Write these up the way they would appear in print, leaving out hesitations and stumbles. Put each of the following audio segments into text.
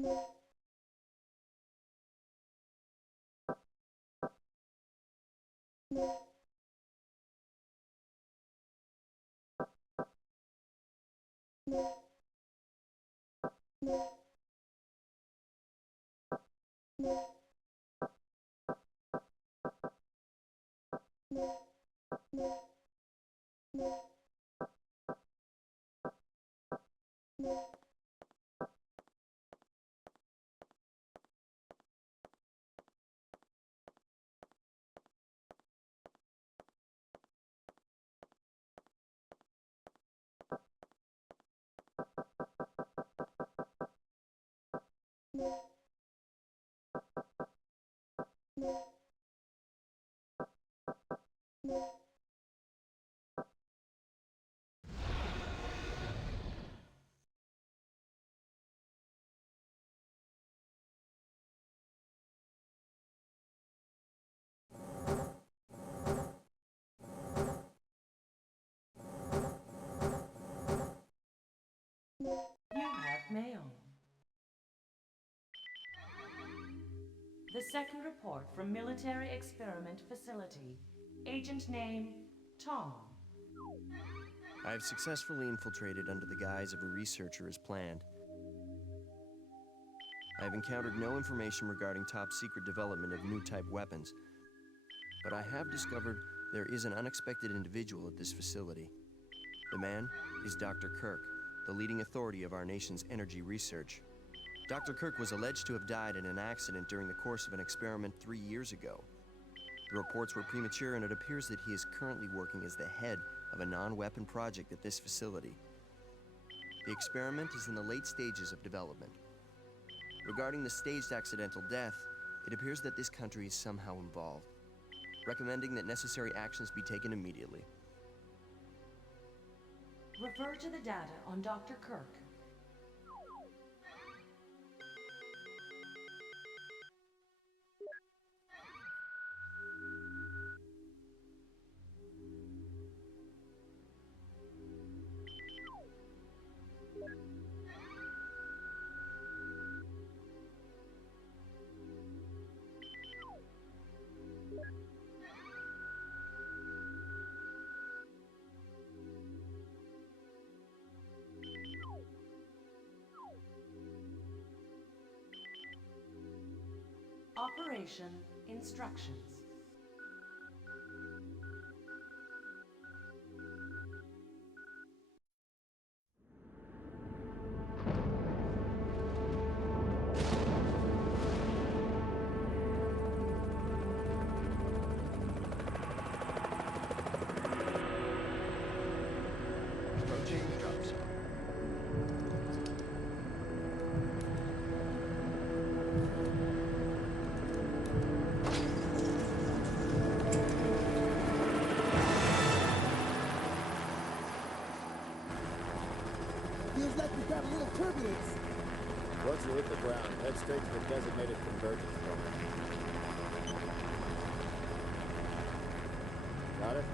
You have mail. The second report from Military Experiment Facility. Agent name, Tom. I have successfully infiltrated under the guise of a researcher as planned. I have encountered no information regarding top-secret development of new type weapons, but I have discovered there is an unexpected individual at this facility. The man is Dr. Kirk, the leading authority of our nation's energy research. Dr. Kirk was alleged to have died in an accident during the course of an experiment 3 years ago. The reports were premature, and it appears that he is currently working as the head of a non-weapon project at this facility. The experiment is in the late stages of development. Regarding the staged accidental death, it appears that this country is somehow involved, recommending that necessary actions be taken immediately. Refer to the data on Dr. Kirk. Operation instructions. Approaching drop zone. Feels like we got a little turbulence. Once you hit the ground, head straight to the designated convergence point. Got it?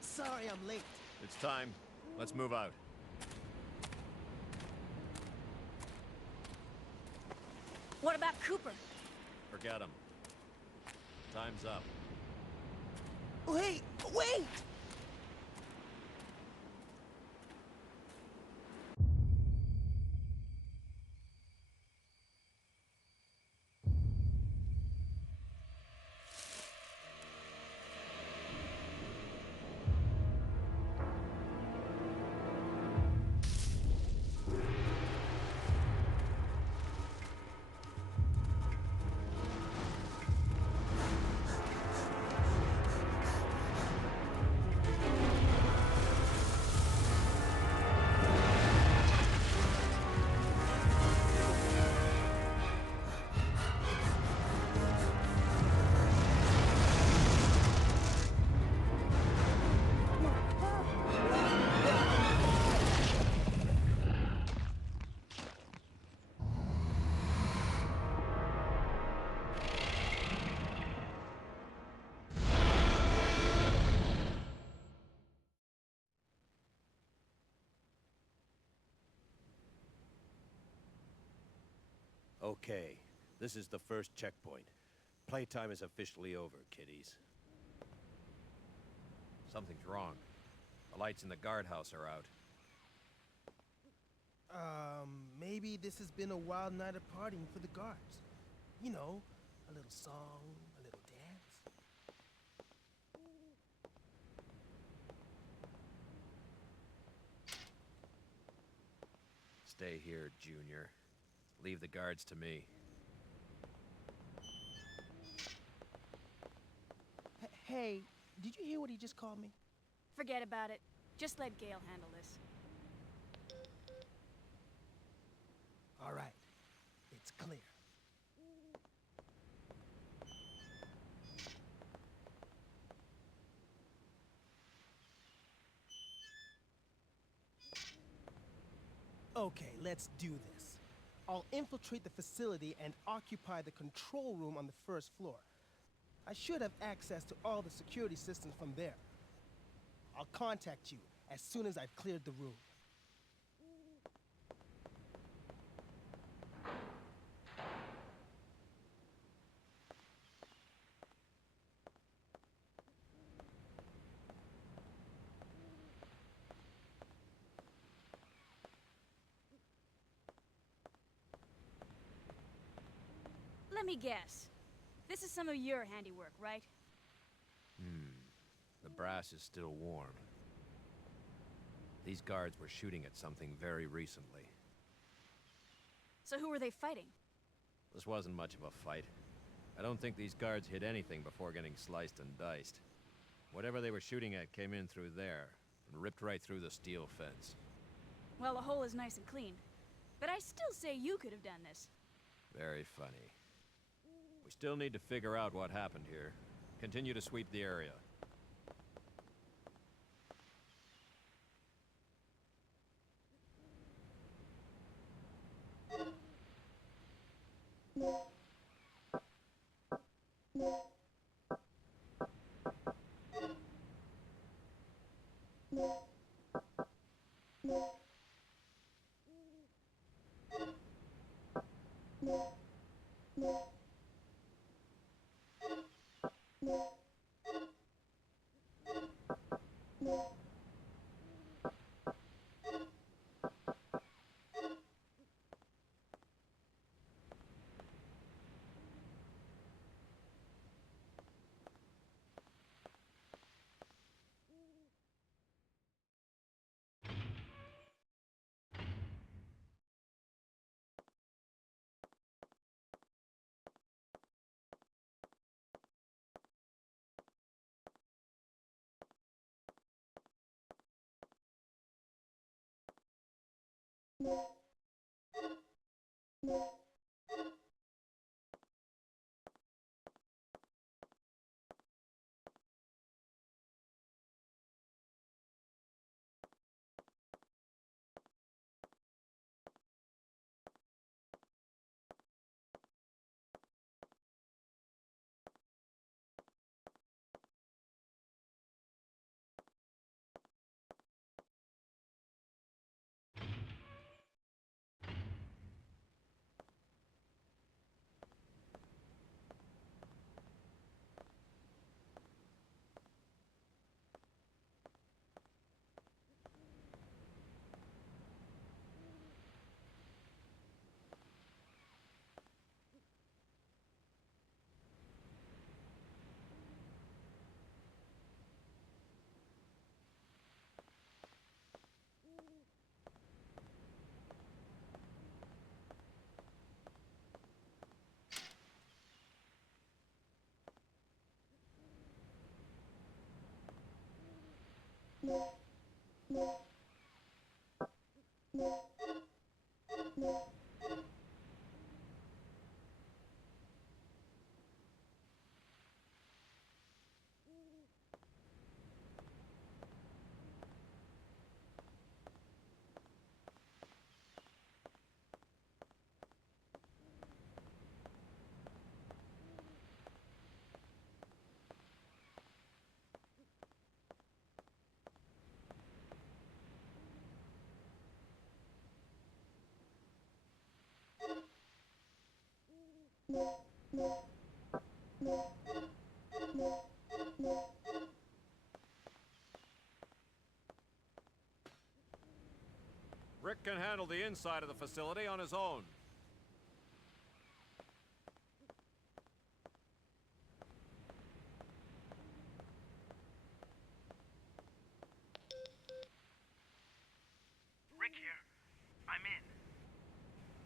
Sorry I'm late. It's time. Let's move out. What about Cooper? Forget him. Time's up. Wait! Wait! Okay, this is the first checkpoint. Playtime is officially over, kiddies. Something's wrong. The lights in the guardhouse are out. Maybe this has been a wild night of partying for the guards. You know, a little song, a little dance. Stay here, Junior. Leave the guards to me. Hey, did you hear what he just called me? Forget about it. Just let Gale handle this. All right, it's clear. Okay, let's do this. I'll infiltrate the facility and occupy the control room on the first floor. I should have access to all the security systems from there. I'll contact you as soon as I've cleared the room. Let me guess. This is some of your handiwork, right? The brass is still warm. These guards were shooting at something very recently. So who were they fighting? This wasn't much of a fight. I don't think these guards hit anything before getting sliced and diced. Whatever they were shooting at came in through there, and ripped right through the steel fence. Well, the hole is nice and clean. But I still say you could have done this. Very funny. We still need to figure out what happened here. Continue to sweep the area. Rick can handle the inside of the facility on his own. Rick here. I'm in.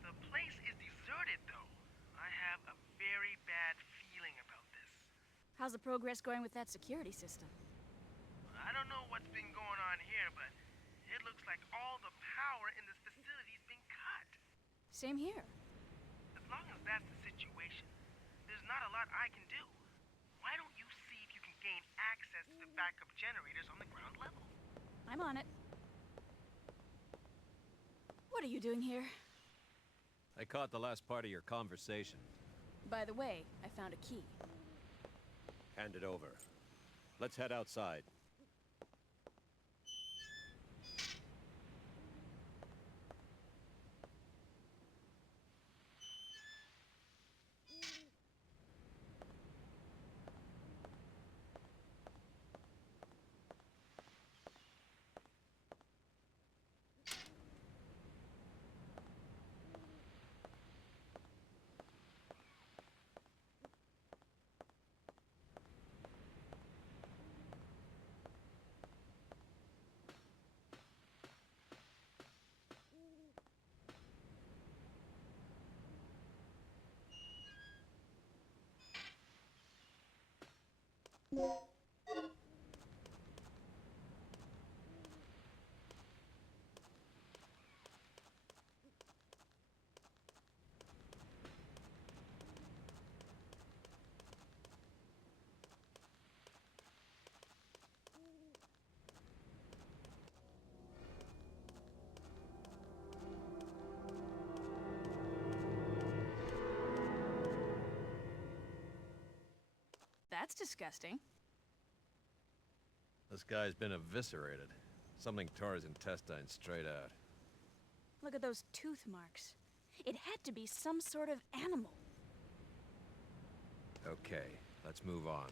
The place is deserted, though. I have a very bad feeling about this. How's the progress going with that security system? I don't know what's been going on here, but it looks like all the power in this facility's been cut. Same here. As long as that's the situation, there's not a lot I can do. Why don't you see if you can gain access to the backup generators on the ground level? I'm on it. What are you doing here? I caught the last part of your conversation. By the way, I found a key. Hand it over. Let's head outside. That's disgusting. This guy's been eviscerated. Something tore his intestines straight out. Look at those tooth marks. It had to be some sort of animal. Okay, let's move on.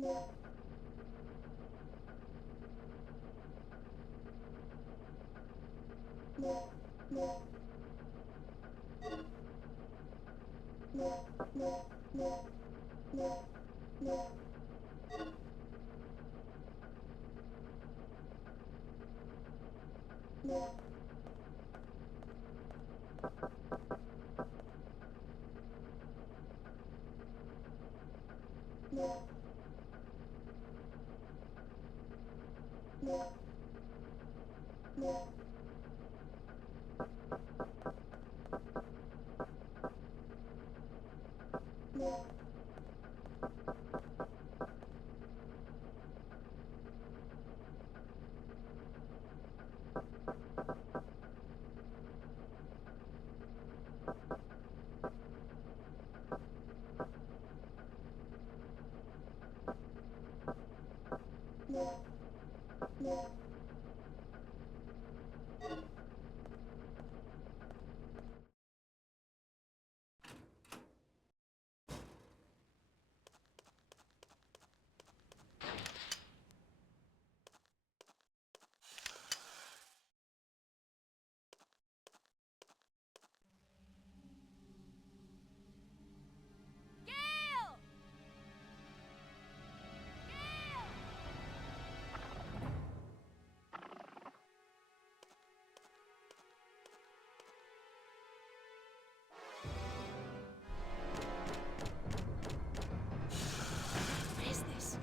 Gale! Gale! What is this?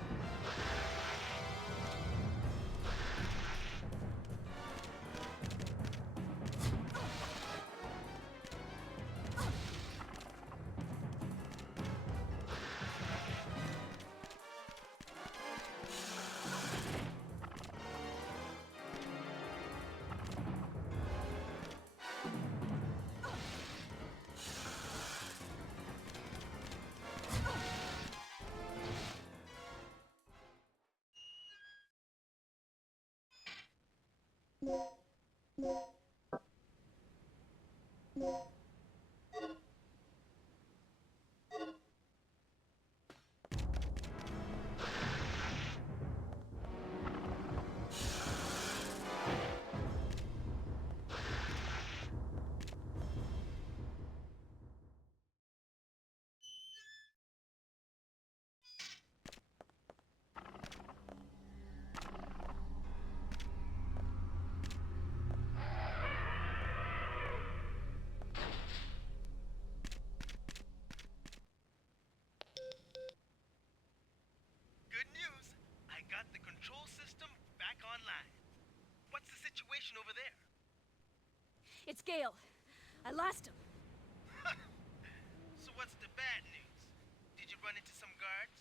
Good news. I got the control system back online. What's the situation over there? It's Gale. I lost him. So what's the bad news? Did you run into some guards?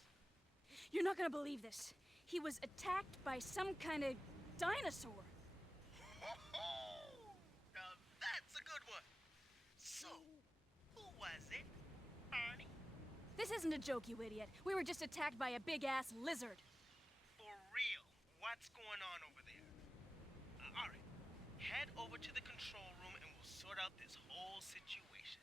You're not gonna believe this. He was attacked by some kind of dinosaur. Now that's a good one. So, who was it? Barney? This isn't a joke, you idiot. We were just attacked by a big-ass lizard. For real, what's going on over there? Alright, head over to the control room and we'll sort out this whole situation.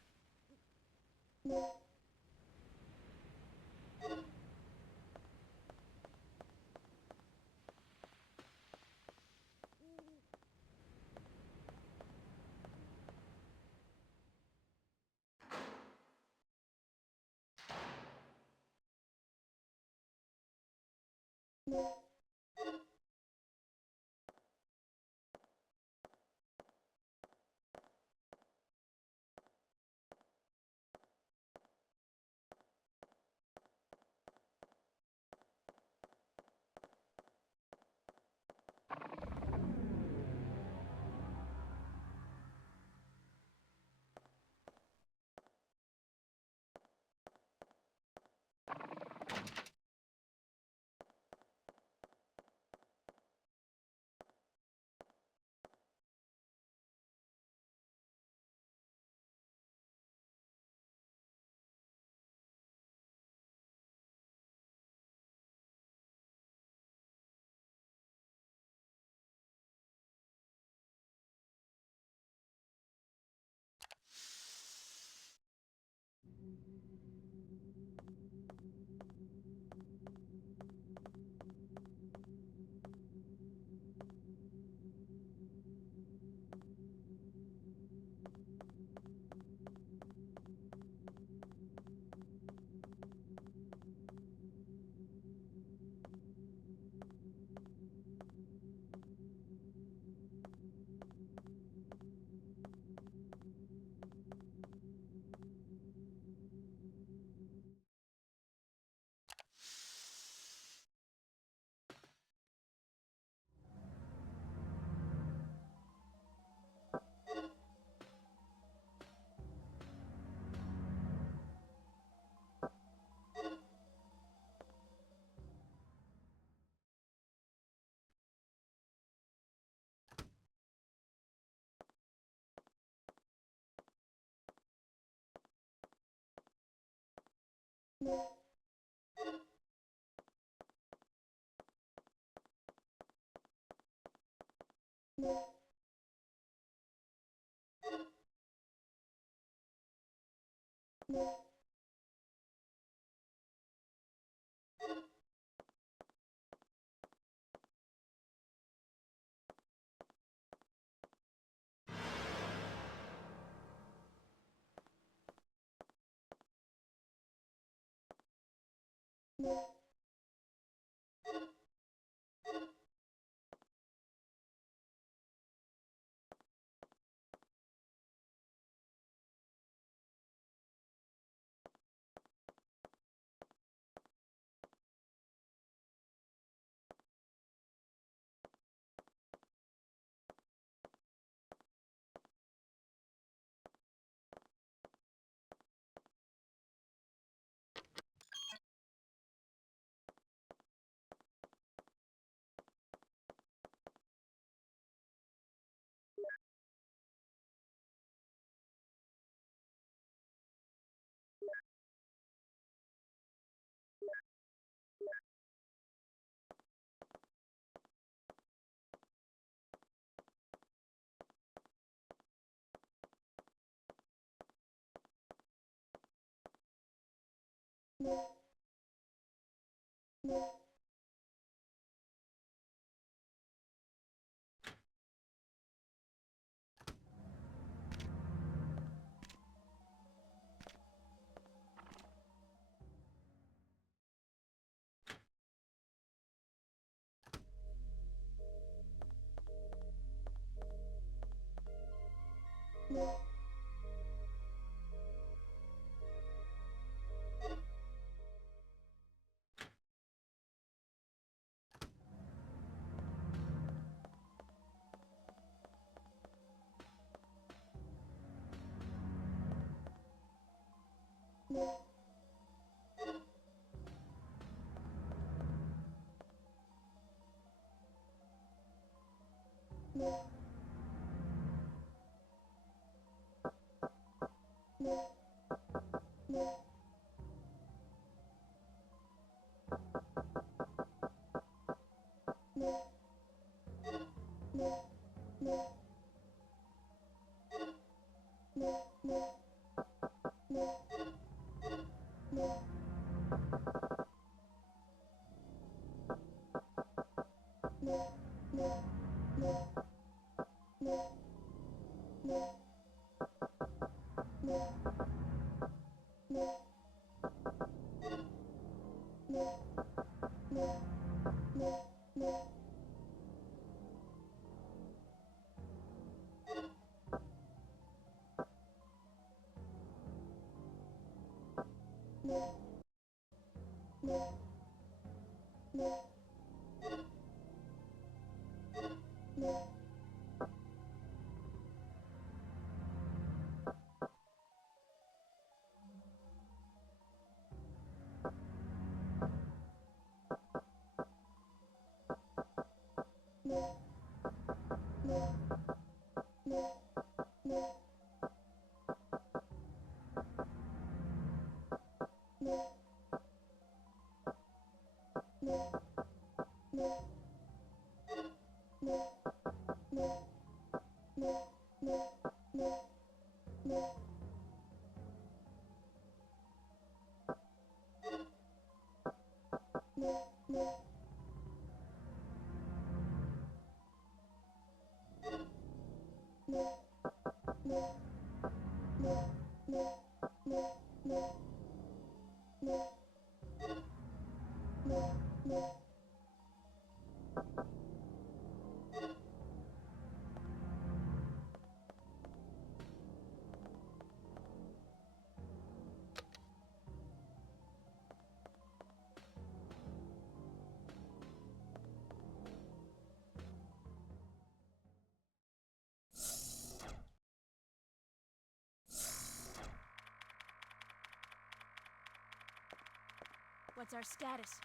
What's our status?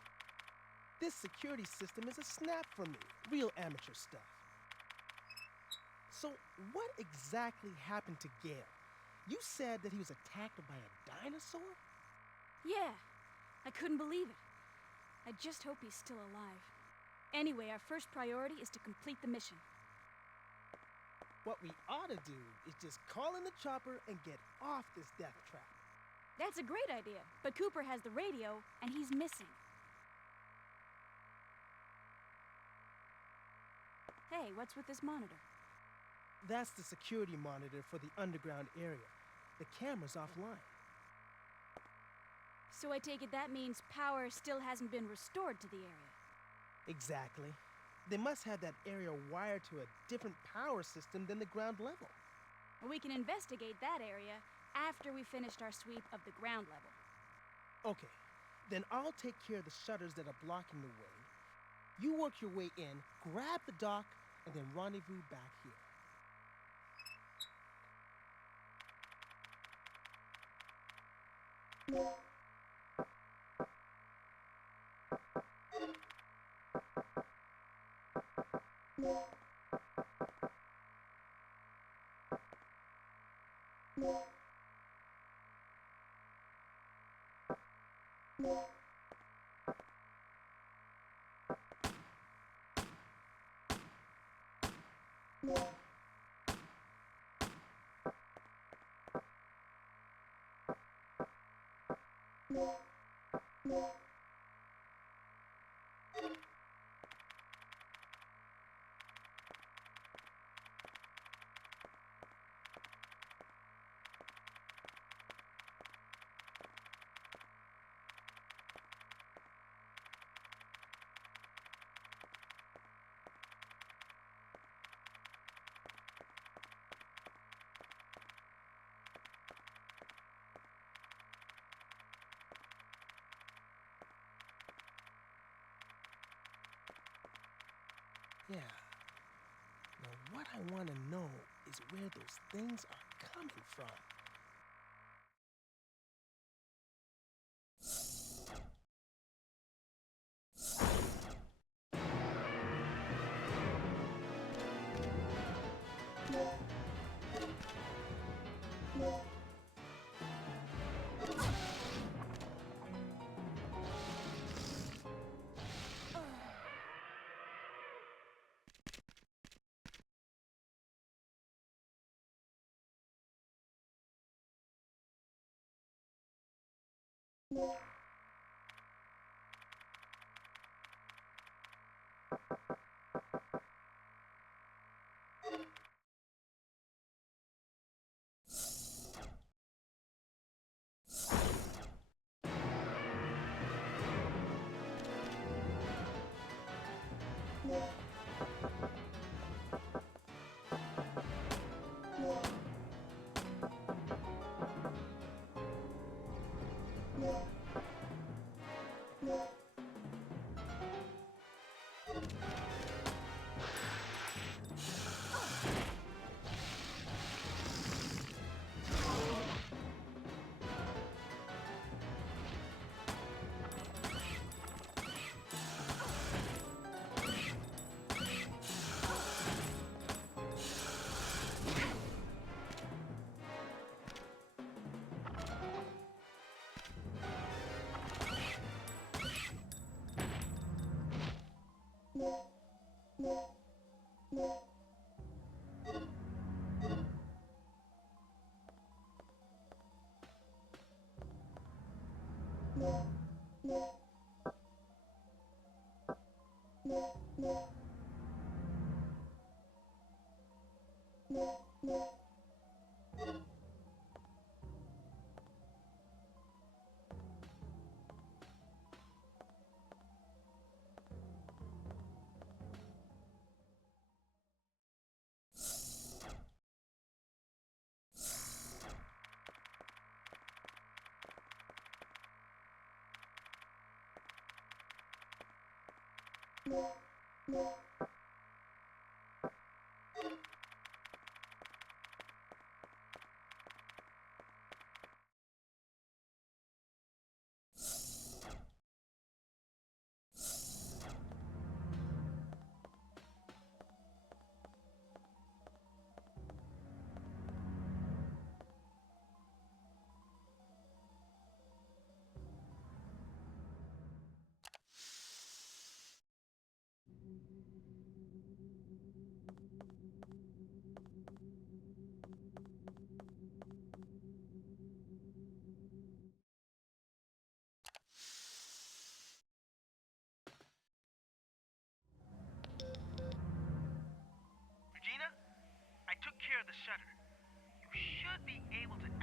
This security system is a snap for me. Real amateur stuff. So, what exactly happened to Gale? You said that he was attacked by a dinosaur? Yeah, I couldn't believe it. I just hope he's still alive. Anyway, our first priority is to complete the mission. What we ought to do is just call in the chopper and get off this death trap. That's a great idea, but Cooper has the radio, and he's missing. Hey, what's with this monitor? That's the security monitor for the underground area. The camera's offline. So I take it that means power still hasn't been restored to the area. Exactly. They must have that area wired to a different power system than the ground level. We can investigate that area after we finished our sweep of the ground level. Okay, then I'll take care of the shutters that are blocking the way. You work your way in, grab the dock, and then rendezvous back here. Yeah. Now what I want to know is where those things are coming from.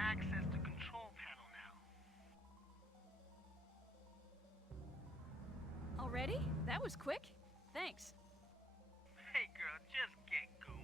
access the control panel now. Already? That was quick. Thanks. Hey girl, just get going.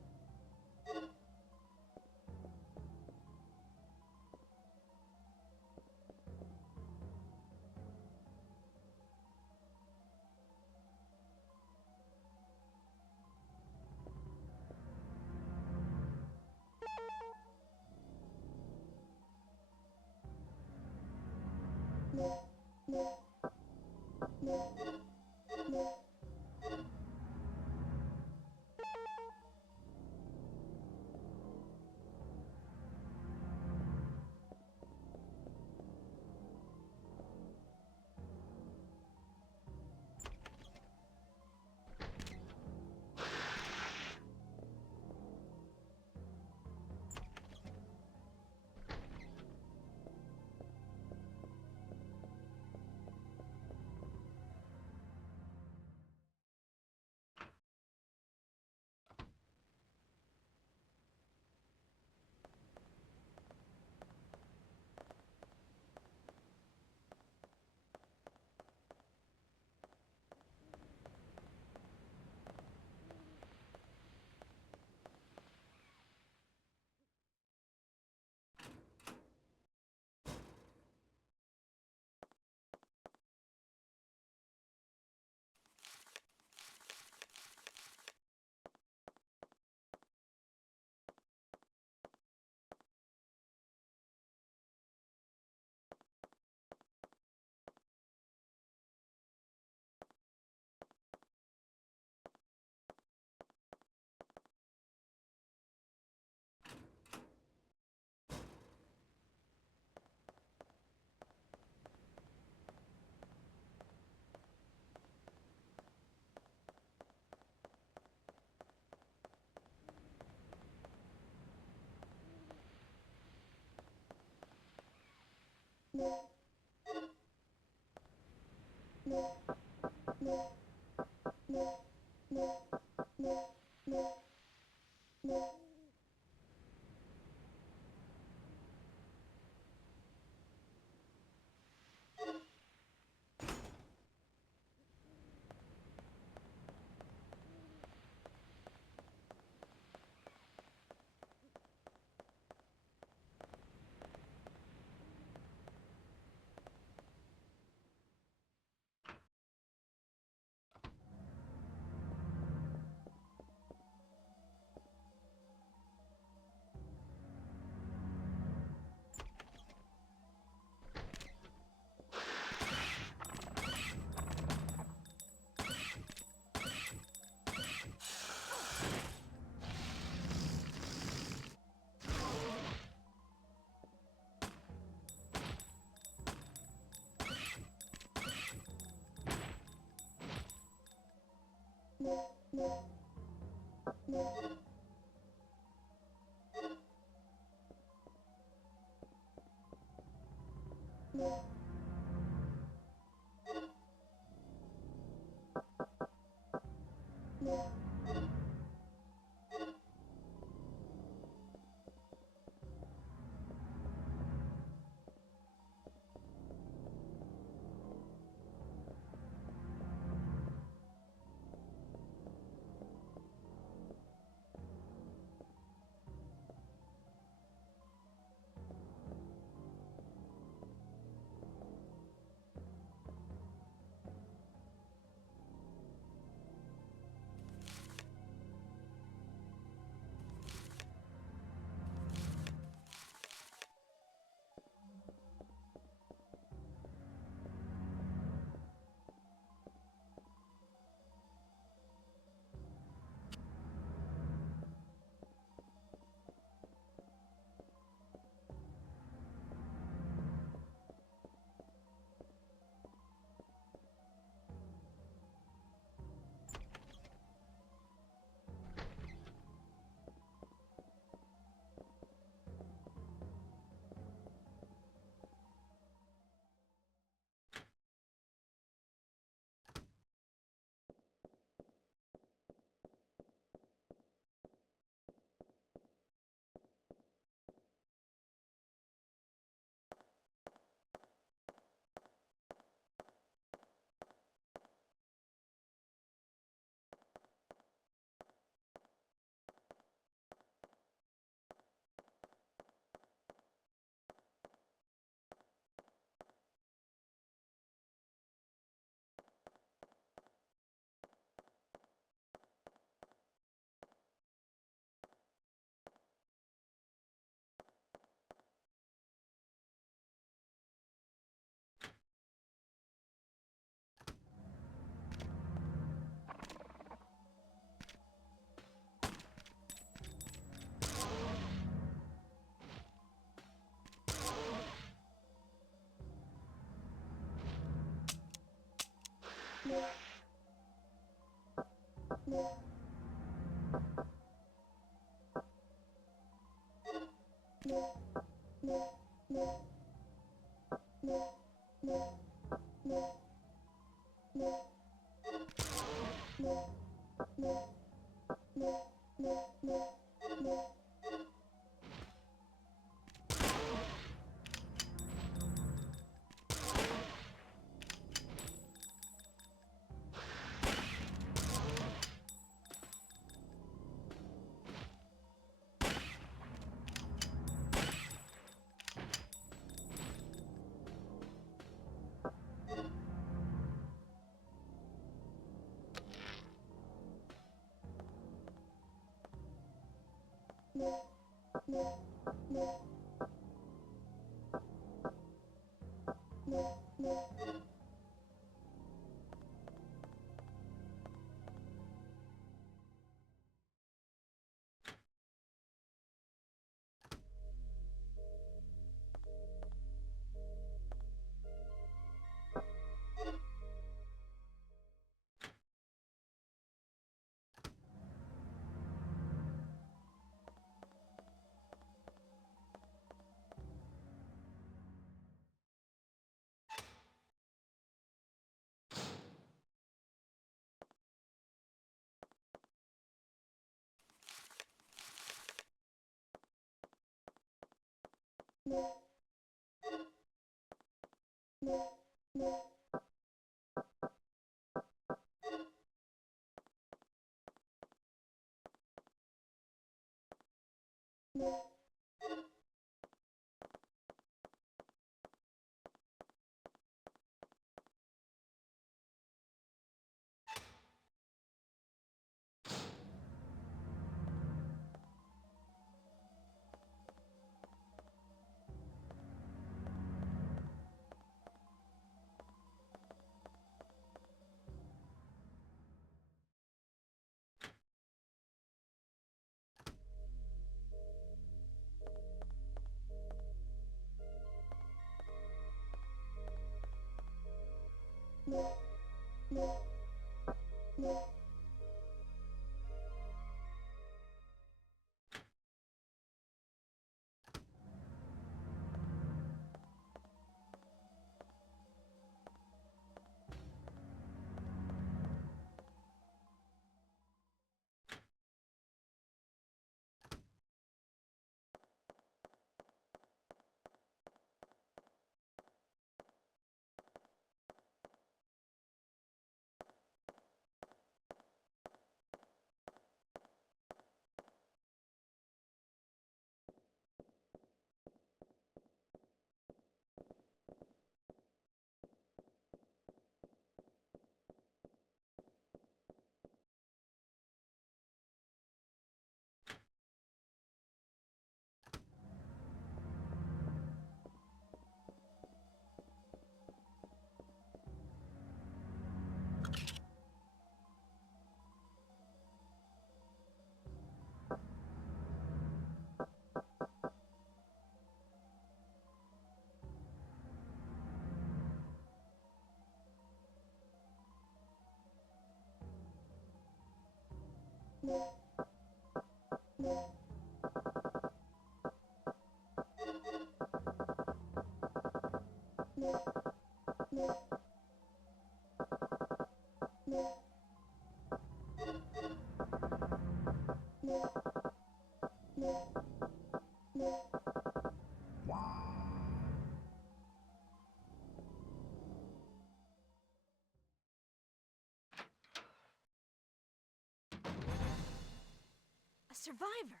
A survivor.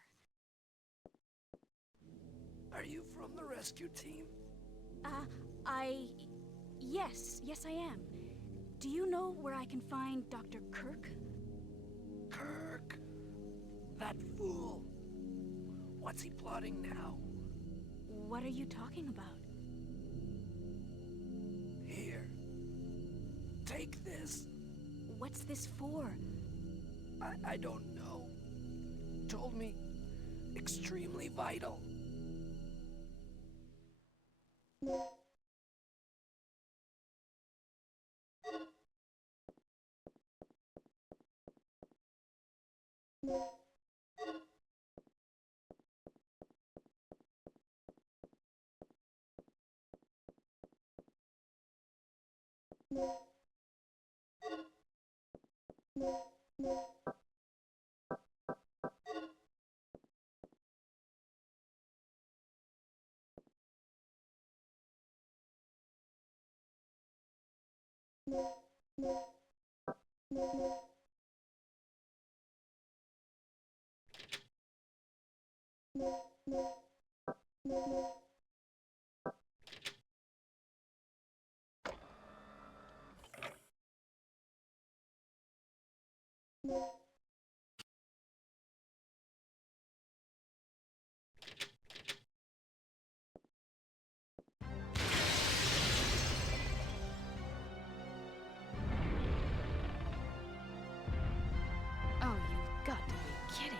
Are you from the rescue team? Yes, I am. Do you know where I can find Dr. Kirk? Kirk? That fool. What's he plotting now? What are you talking about? Here. Take this. What's this for? I don't know. Told me extremely vital. Oh, you've got to be kidding me.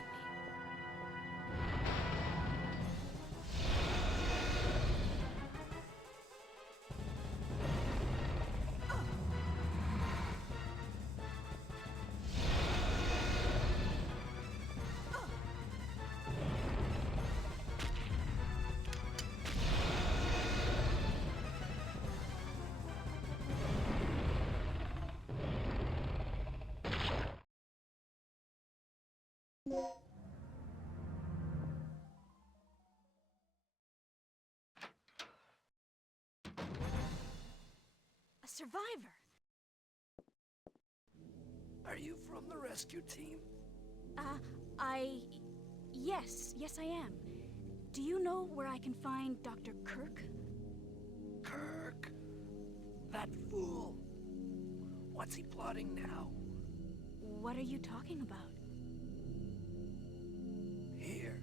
survivor. Are you from the rescue team? Yes, I am. Do you know where I can find Dr. Kirk? Kirk? That fool. What's he plotting now? What are you talking about? Here.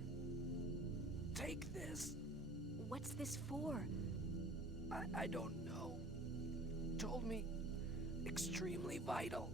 Take this. What's this for? I don't know. Told me extremely vital.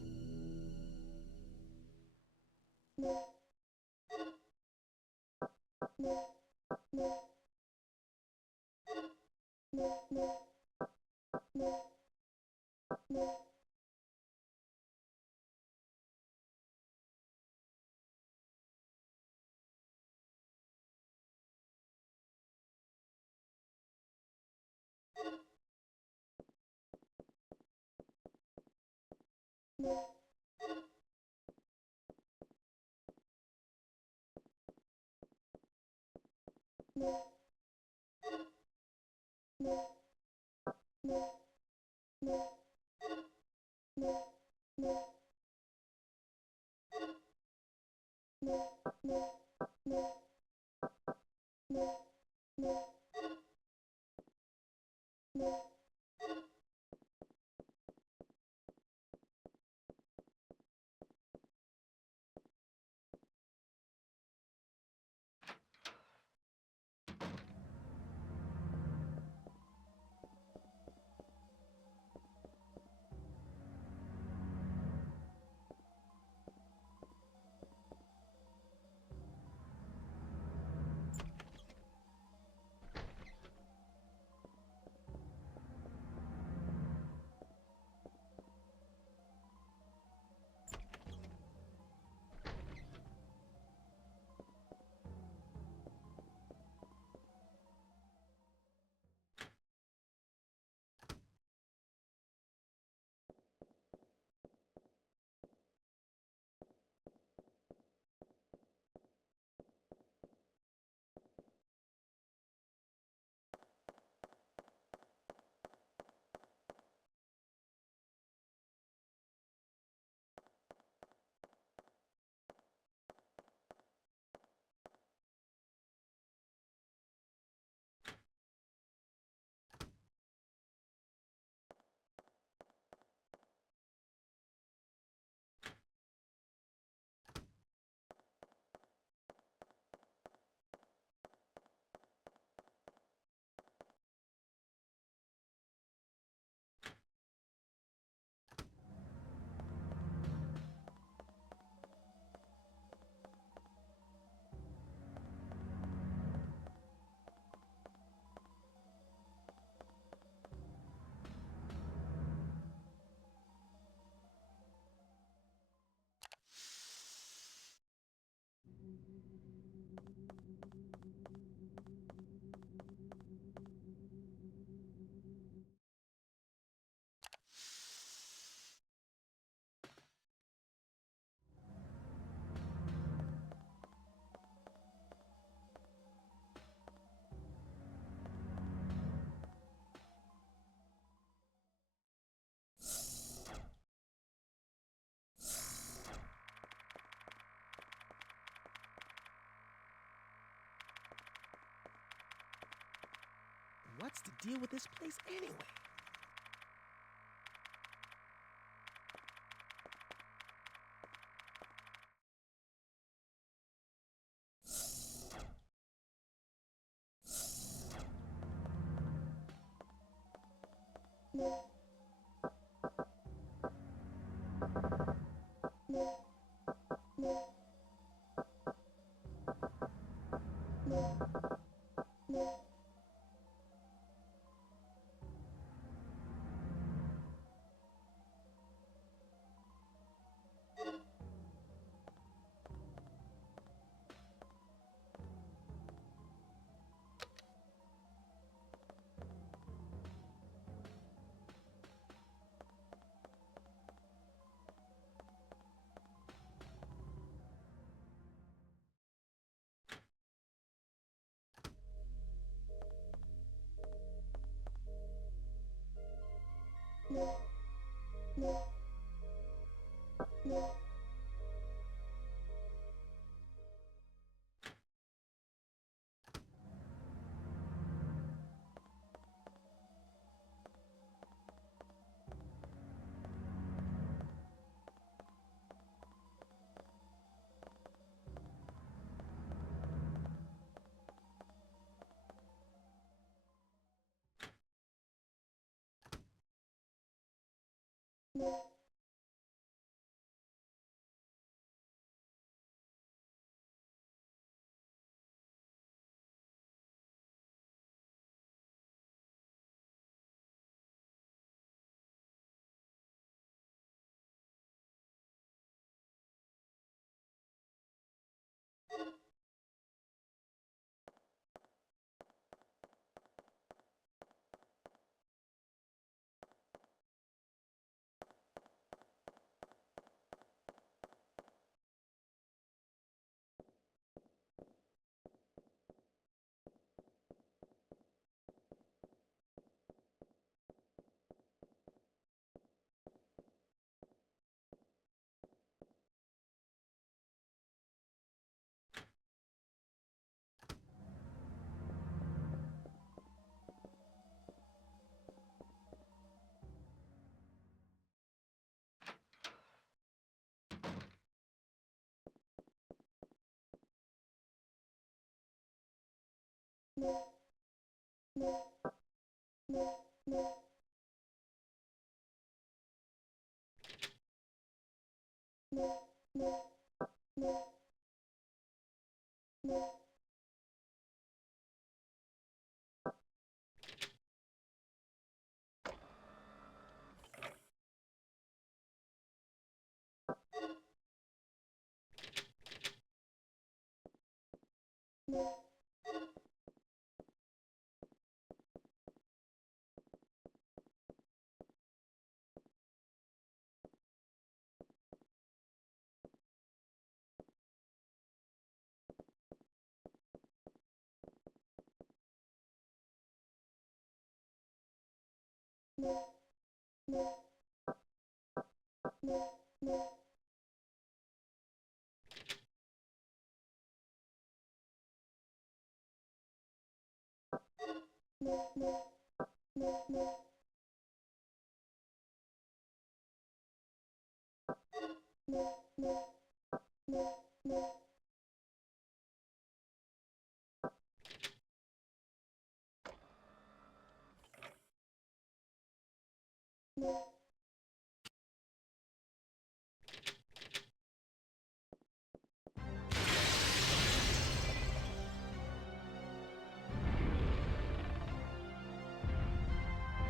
What's the deal with this place anyway?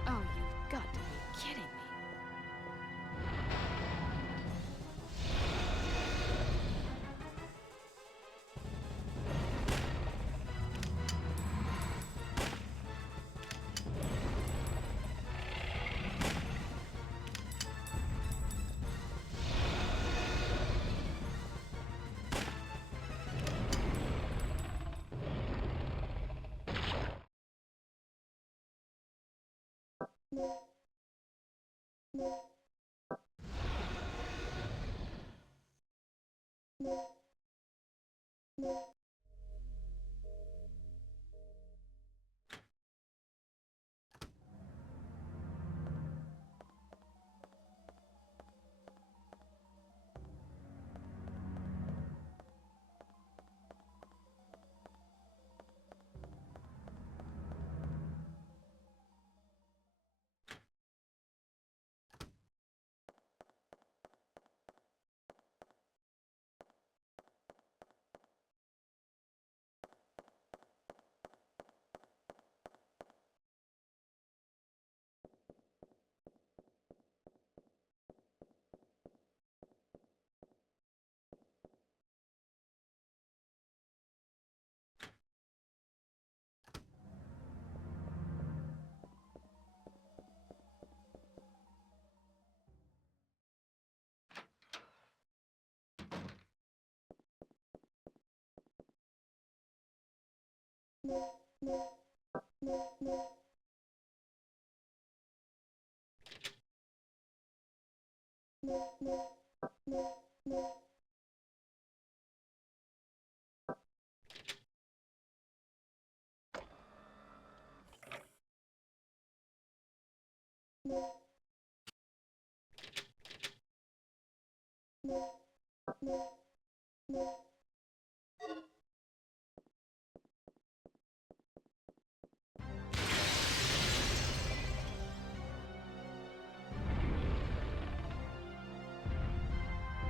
Oh, you've got to be kidding me.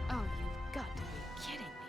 Oh, you've got to be kidding me.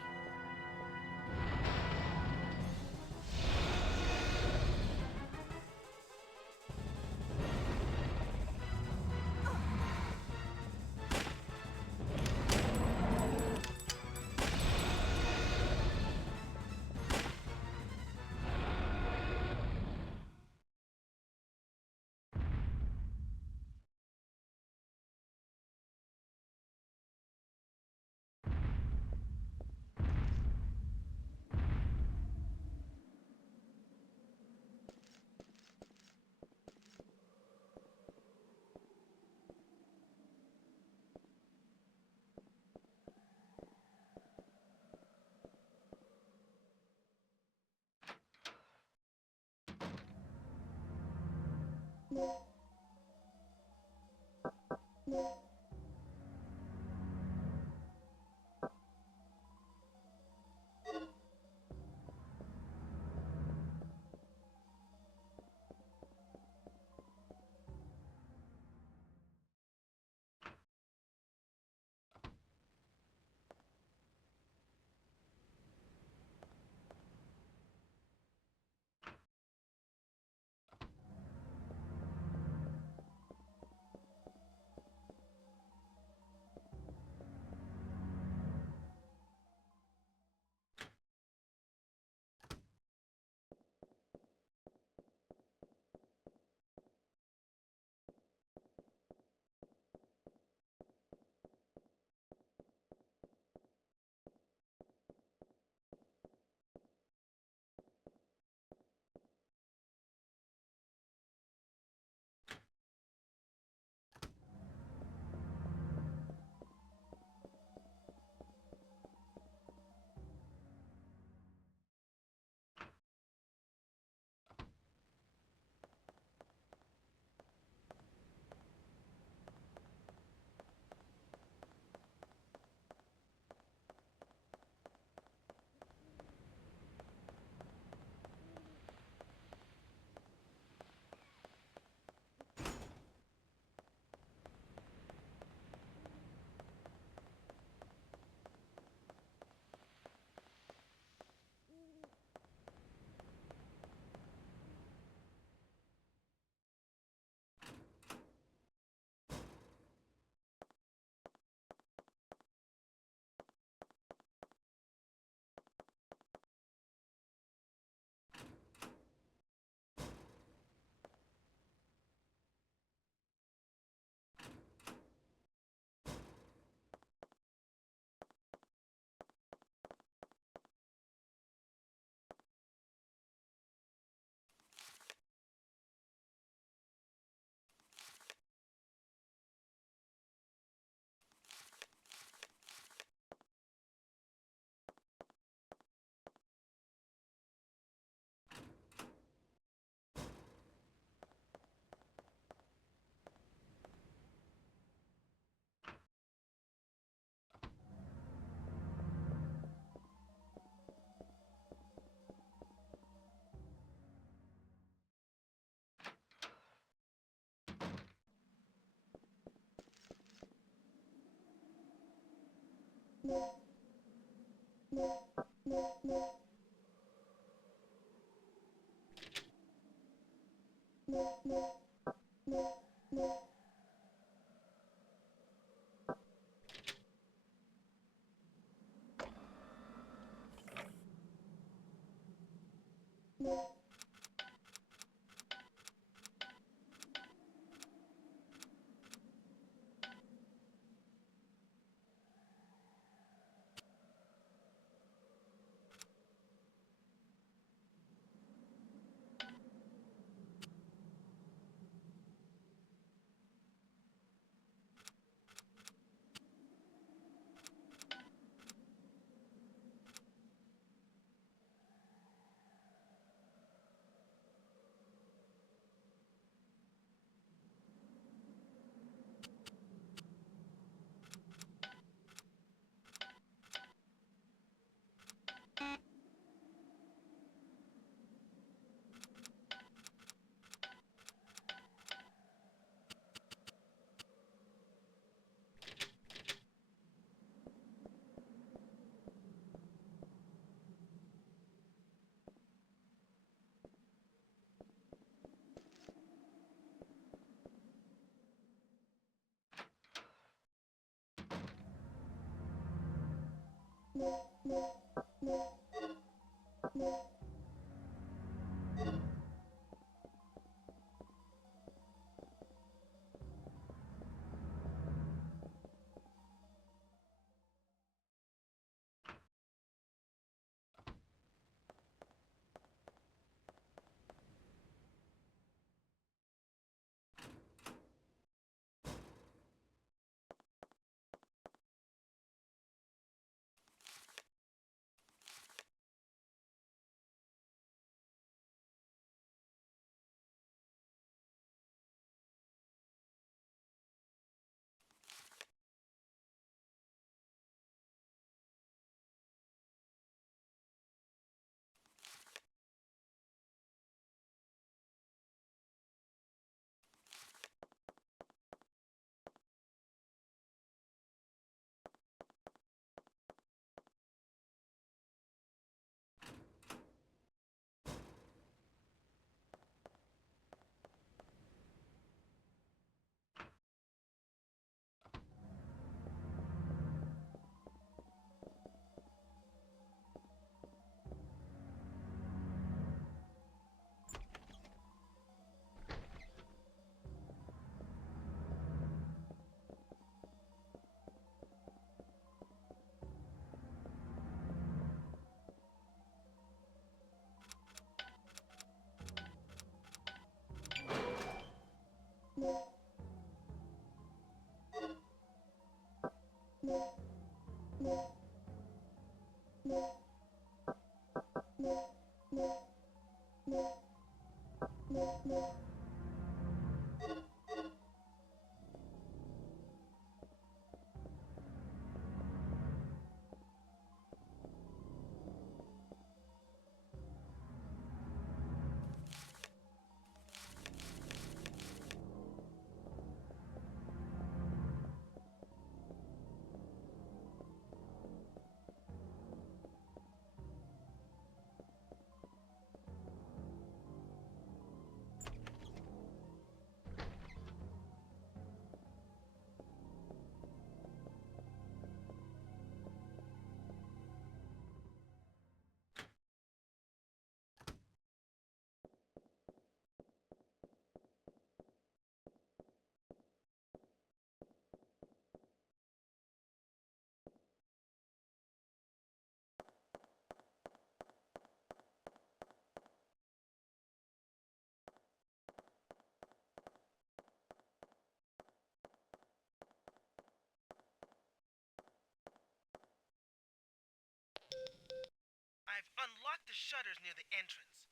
I've unlocked the shutters near the entrance.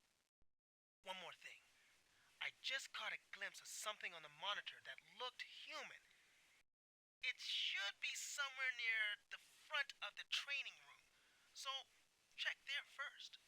One more thing. I just caught a glimpse of something on the monitor that looked human. It should be somewhere near the front of the training room. So, check there first.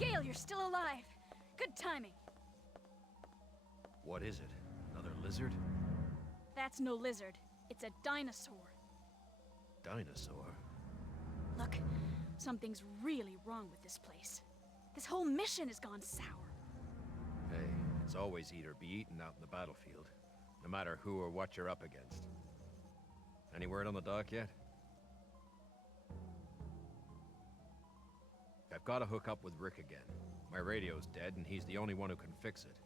Gale, you're still alive. Good timing. What is it? Another lizard? That's no lizard. It's a dinosaur. Dinosaur? Look, something's really wrong with this place. This whole mission has gone sour. Hey, it's always eat or be eaten out in the battlefield, no matter who or what you're up against. Any word on the dock yet? I've got to hook up with Rick again. My radio's dead, and he's the only one who can fix it.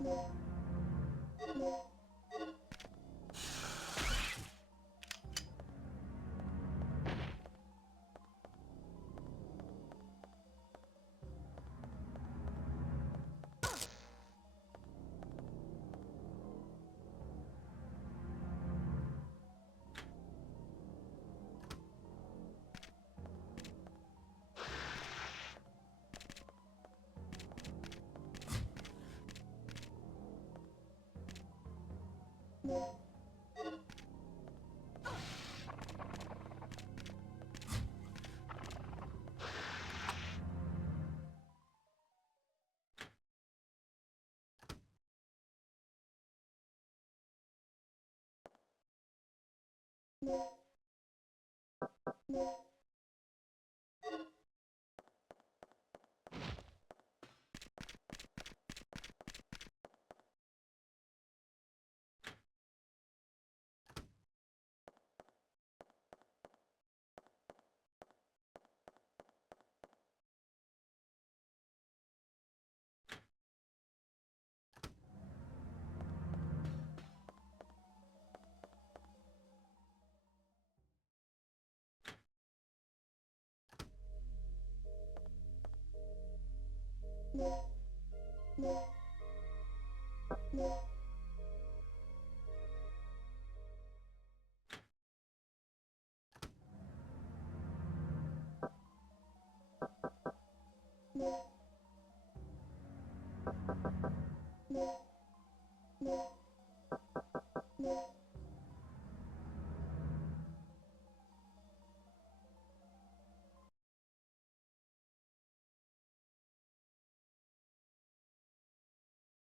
No.